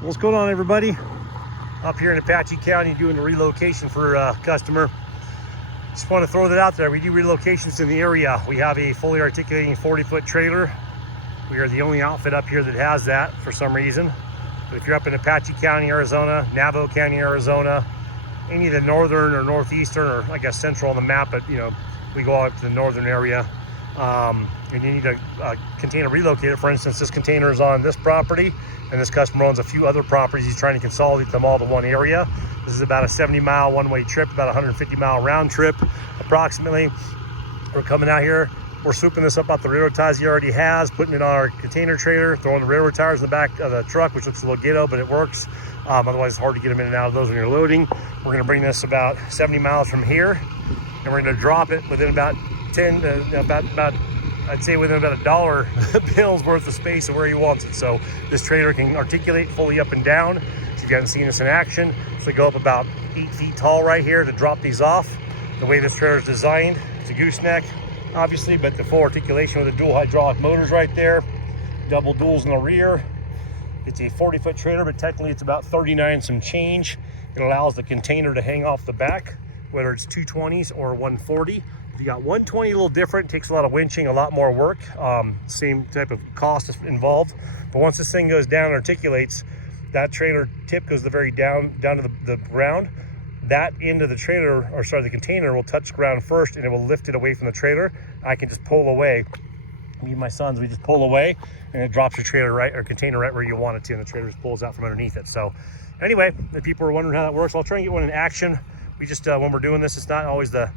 What's going on, everybody? Up here in Apache County doing a relocation for a customer. Just want to throw that out there. We do relocations in the area. We have a fully articulating 40-foot trailer. We are the only outfit up here that has that for some reason. But if you're up in Apache County, Arizona, Navajo County, Arizona, any of the northern or northeastern, or I guess central on the map, but we go out to the northern area, and you need a container relocated. For instance, this container is on this property, and this customer owns a few other properties. He's trying to consolidate them all to one area. This is about a 70-mile one-way trip, about a 150-mile round trip, approximately. We're coming out here. We're swooping this up out the railroad ties he already has, putting it on our container trailer, throwing the railroad tires in the back of the truck, which looks a little ghetto, but it works. Otherwise, it's hard to get them in and out of those when you're loading. We're going to bring this about 70 miles from here, and we're going to drop it within about I'd say within about $1 bill's worth of space of where he wants it. So this trailer can articulate fully up and down. So if you haven't seen this in action, so go up about 8 feet tall right here to drop these off. The way this trailer is designed, it's a gooseneck, obviously, but the full articulation with the dual hydraulic motors right there, double duals in the rear. It's a 40-foot trailer, but technically it's about 39 some change. It allows the container to hang off the back, whether it's 220s or 140. If you got 120, a little different, takes a lot of winching, a lot more work, same type of cost involved. But once this thing goes down and articulates, that trailer tip goes the very down to the ground. That end of the trailer, or sorry, the container will touch ground first, and it will lift it away from the trailer. I can just pull away. Me and my sons, we just pull away, and it drops your trailer right, or container right where you want it to, and the trailer just pulls out from underneath it. So anyway, if people are wondering how that works, I'll try and get one in action. We just, when we're doing this, it's not always the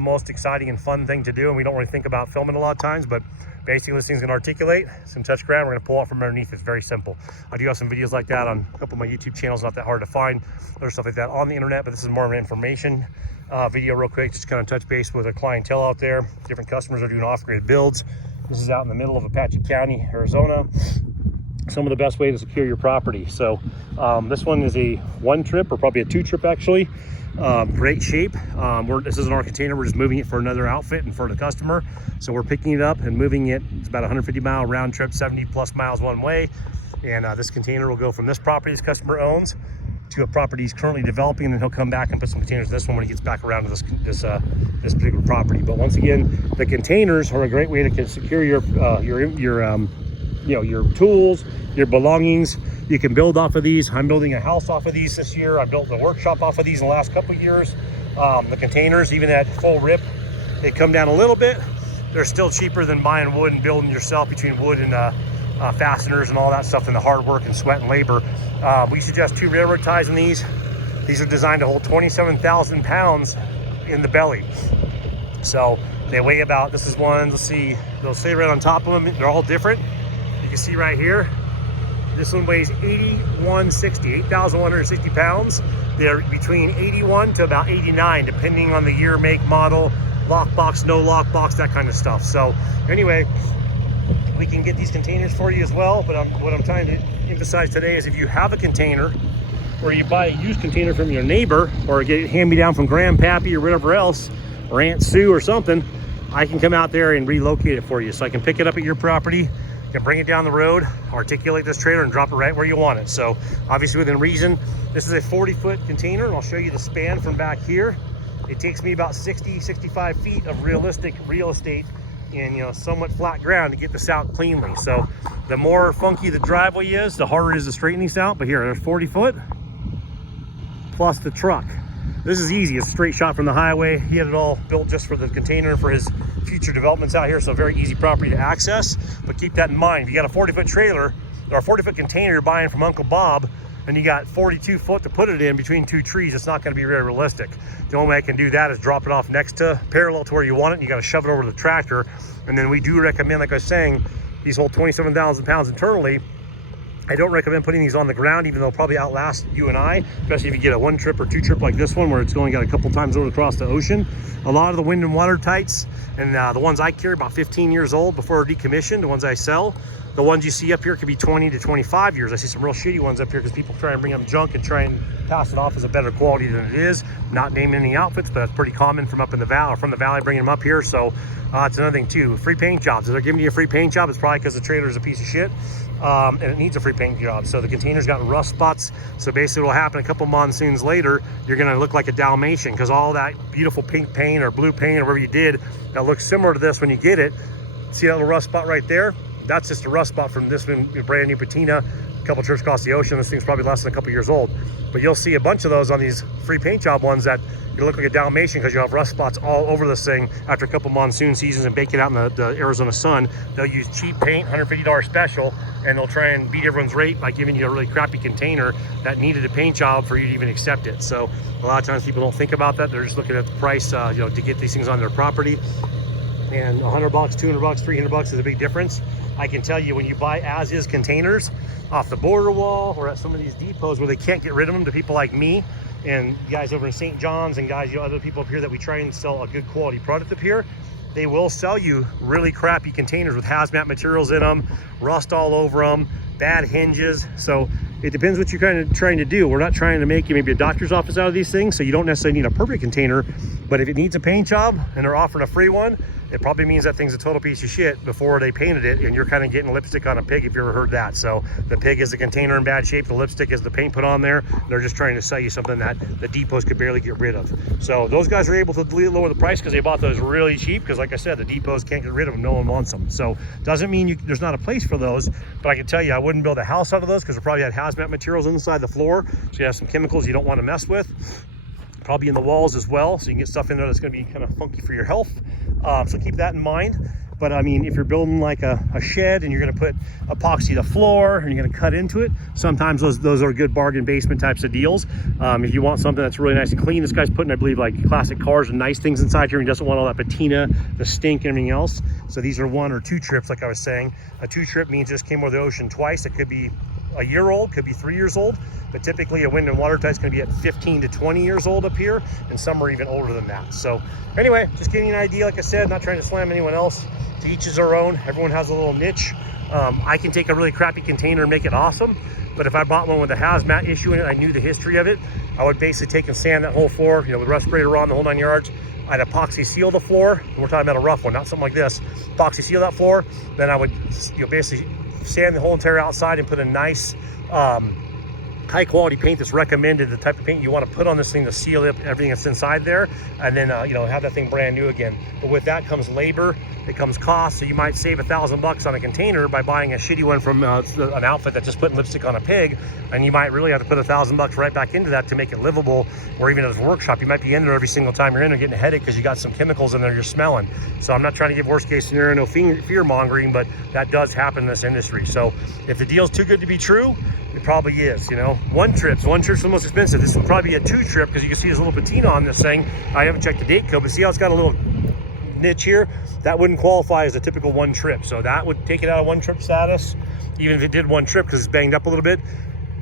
most exciting and fun thing to do, and we don't really think about filming a lot of times, but basically this thing's gonna articulate, some touch ground, we're gonna pull out from underneath. It's very simple. I do have some videos like that on a couple of my YouTube channels, not that hard to find. There's stuff like that on the internet, but this is more of an information video real quick, just kind of touch base with a clientele out there. Different customers are doing off-grid builds. This is out in the middle of Apache County, Arizona. Some of the best way to secure your property. So this one is a one trip, or probably a two trip actually. Great shape. This isn't our container, we're just moving it for another outfit and for the customer. So we're picking it up and moving it. It's about a 150-mile round trip, 70 plus miles one way. And this container will go from this property this customer owns to a property he's currently developing, and then he'll come back and put some containers in this one when he gets back around to this particular property. But once again, the containers are a great way to secure your tools, your belongings. You can build off of these. I'm building a house off of these this year. I built a workshop off of these in the last couple of years. The containers, even at full rip, they come down a little bit. They're still cheaper than buying wood and building yourself between wood and fasteners and all that stuff, and the hard work and sweat and labor. We suggest 2 railroad ties in these. These are designed to hold 27,000 pounds in the belly. So they weigh about, this is one, let's see, they'll say right on top of them, they're all different. You can see right here, this one weighs 8,160 pounds. They're between 81 to about 89, depending on the year, make, model, lockbox, no lockbox, that kind of stuff. So anyway, we can get these containers for you as well, but what I'm trying to emphasize today is if you have a container, or you buy a used container from your neighbor, or get it hand-me-down from Grandpappy or whatever else, or Aunt Sue or something, I can come out there and relocate it for you. So I can pick it up at your property, you can bring it down the road, articulate this trailer, and drop it right where you want it. So obviously within reason, this is a 40-foot container, and I'll show you the span from back here. It takes me about 65 feet of realistic real estate in somewhat flat ground to get this out cleanly. So the more funky the driveway is, the harder it is to straighten these out. But here, there's 40 foot plus the truck. This is easy. It's a straight shot from the highway. He had it all built just for the container and for his future developments out here, so very easy property to access. But keep that in mind. If you got a 40-foot trailer or a 40-foot container you're buying from Uncle Bob, and you got 42 foot to put it in between 2 trees, it's not going to be very realistic. The only way I can do that is drop it off next to, parallel to where you want it, and you got to shove it over to the tractor. And then we do recommend, like I was saying, these hold 27,000 pounds internally. I don't recommend putting these on the ground, even though they'll probably outlast you and I, especially if you get a 1 trip or 2 trip like this one, where it's only got a couple times over across the ocean. A lot of the wind and water tights, and the ones I carry about 15 years old before they're decommissioned, the ones I sell, the ones you see up here could be 20 to 25 years. I see some real shitty ones up here because people try and bring up junk and try and pass it off as a better quality than it is. Not naming any outfits, but that's pretty common from up in the valley, or from the valley bringing them up here. So it's another thing too. Free paint jobs. If they're giving you a free paint job, it's probably because the trailer is a piece of shit. and it needs a free paint job. So the container's got rust spots. So basically what'll happen a couple monsoons later, you're gonna look like a Dalmatian, because all that beautiful pink paint or blue paint or whatever you did that looks similar to this when you get it, see that little rust spot right there? That's just a rust spot from this one, brand new patina, a couple trips across the ocean. This thing's probably less than a couple years old. But you'll see a bunch of those on these free paint job ones that you look like a Dalmatian, because you have rust spots all over this thing after a couple monsoon seasons and bake it out in the Arizona sun. They'll use cheap paint, $150 special, and they'll try and beat everyone's rate by giving you a really crappy container that needed a paint job for you to even accept it. So a lot of times people don't think about that. They're just looking at the price, you know, to get these things on their property. And $100, $200, $300 is a big difference. I can tell you, when you buy as-is containers off the border wall or at some of these depots where they can't get rid of them, to people like me and guys over in St. John's and guys, you know, other people up here that we try and sell a good quality product up here, they will sell you really crappy containers with hazmat materials in them, rust all over them, bad hinges. So it depends what you're kind of trying to do. We're not trying to make you maybe a doctor's office out of these things, so you don't necessarily need a perfect container. But if it needs a paint job and they're offering a free one, it probably means that thing's a total piece of shit before they painted it, and you're kind of getting lipstick on a pig, if you ever heard that. So the pig is the container in bad shape, the lipstick is the paint put on there. They're just trying to sell you something that the depots could barely get rid of. So those guys are able to lower the price because they bought those really cheap, because like I said, the depots can't get rid of them, no one wants them. So doesn't mean there's not a place for those, but I can tell you I wouldn't build a house out of those, because they probably had hazmat materials inside the floor, so you have some chemicals you don't want to mess with. Probably in the walls as well, so you can get stuff in there that's going to be kind of funky for your health. So keep that in mind. But I mean, if you're building like a shed and you're going to put epoxy the floor and you're going to cut into it, sometimes those are good bargain basement types of deals. If you want something that's really nice and clean, this guy's putting, I believe, like classic cars and nice things inside here. He doesn't want all that patina, the stink, and everything else. So these are 1 or 2 trips, like I was saying. A 2 trip means just came over the ocean twice. It could be a year old, could be 3 years old, but typically a wind and water type is going to be at 15 to 20 years old up here, and some are even older than that. So anyway, just giving you an idea. Like I said, not trying to slam anyone else. To each is their own. Everyone has a little niche. I can take a really crappy container and make it awesome, but if I bought one with a hazmat issue in it, I knew the history of it, I would basically take and sand that whole floor, you know, with respirator on, the whole 9 yards. I'd epoxy seal the floor, and we're talking about a rough one, not something like this. Epoxy seal that floor, then I would, you know, basically sand the whole entire outside and put a nice high quality paint that's recommended, the type of paint you want to put on this thing to seal up everything that's inside there, and then you know, have that thing brand new again. But with that comes labor, it comes cost. So you might save $1,000 on a container by buying a shitty one from an outfit that's just putting lipstick on a pig, and you might really have to put $1,000 right back into that to make it livable. Or even at a workshop, you might be in there every single time you're in there getting a headache because you got some chemicals in there you're smelling. So I'm not trying to give worst case scenario, no fear mongering, but that does happen in this industry. So if the deal's too good to be true, it probably is. You know, one trip's the most expensive. This would probably be a 2 trip, because you can see there's a little patina on this thing. I haven't checked the date code, but see how it's got a little niche here? That wouldn't qualify as a typical 1 trip. So that would take it out of 1 trip status, even if it did 1 trip, because it's banged up a little bit.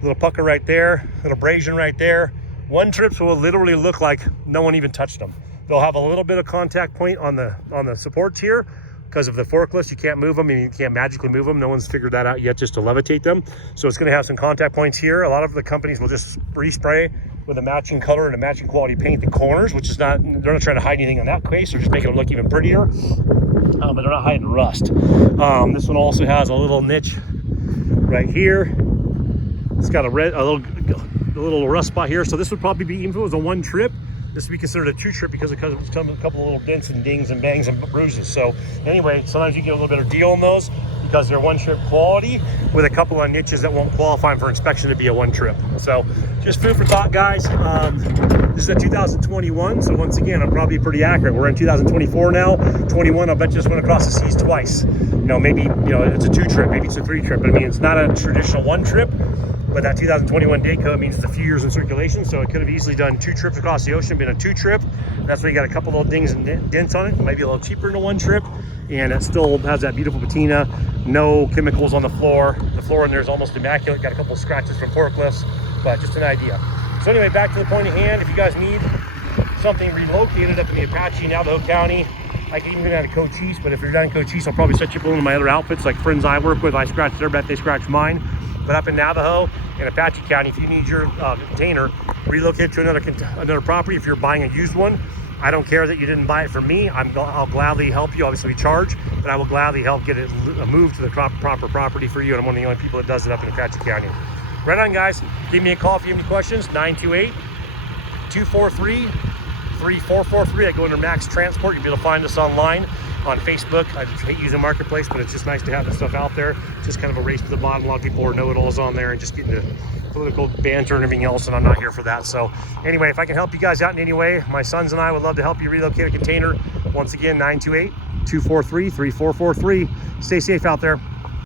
Little pucker right there, little abrasion right there. 1 trips will literally look like no one even touched them. They'll have a little bit of contact point on the supports here. Because of the forklifts, you can't move them, and you can't magically move them. No one's figured that out yet, just to levitate them. So it's going to have some contact points here. A lot of the companies will just respray with a matching color and a matching quality paint the corners, which is not, they're not trying to hide anything on that case. They're just making them look even prettier, but they're not hiding rust. This one also has a little niche right here. It's got a little rust spot here. So this would probably be, even if it was a 1 trip, this would be considered a 2 trip, because it comes with a couple of little dents and dings and bangs and bruises. So anyway, sometimes you get a little better deal on those because they're 1 trip quality with a couple of niches that won't qualify for inspection to be a 1 trip. So just food for thought, guys. This is a 2021, so once again, I'm probably pretty accurate. We're in 2024 now. 21, I bet you just went across the seas twice. You know, maybe, you know, it's a 2 trip, maybe it's a 3 trip. But I mean, it's not a traditional 1 trip. But that 2021 date code means it's a few years in circulation, so it could have easily done 2 trips across the ocean, been a 2 trip. That's why you got a couple little dings and dents on it. It might be a little cheaper than a 1 trip, and it still has that beautiful patina, no chemicals on the floor. The floor in there is almost immaculate. Got a couple of scratches from forklifts, but just an idea. So anyway, back to the point at hand. If you guys need something relocated up in the Apache, Navajo County, I can even go down to Cochise, but if you're down in Cochise, I'll probably set you up with one of my other outfits, like friends I work with. I scratch their bet, they scratch mine. But up in Navajo and Apache County, if you need your container relocated to another property, if you're buying a used one, I don't care that you didn't buy it from me. I'll gladly help you. Obviously we charge, but I will gladly help get it moved to the proper property for you. And I'm one of the only people that does it up in Apache County. Right on, guys. Give me a call if you have any questions. 928-243-3443. I go under Max Transport. You'll be able to find us online on Facebook. I just hate using Marketplace, but it's just nice to have this stuff out there. It's just kind of a race to the bottom. A lot of people are know-it-alls on there and just getting the political banter and everything else, and I'm not here for that. So anyway, if I can help you guys out in any way, my sons and I would love to help you relocate a container. Once again, 928-243-3443. Stay safe out there.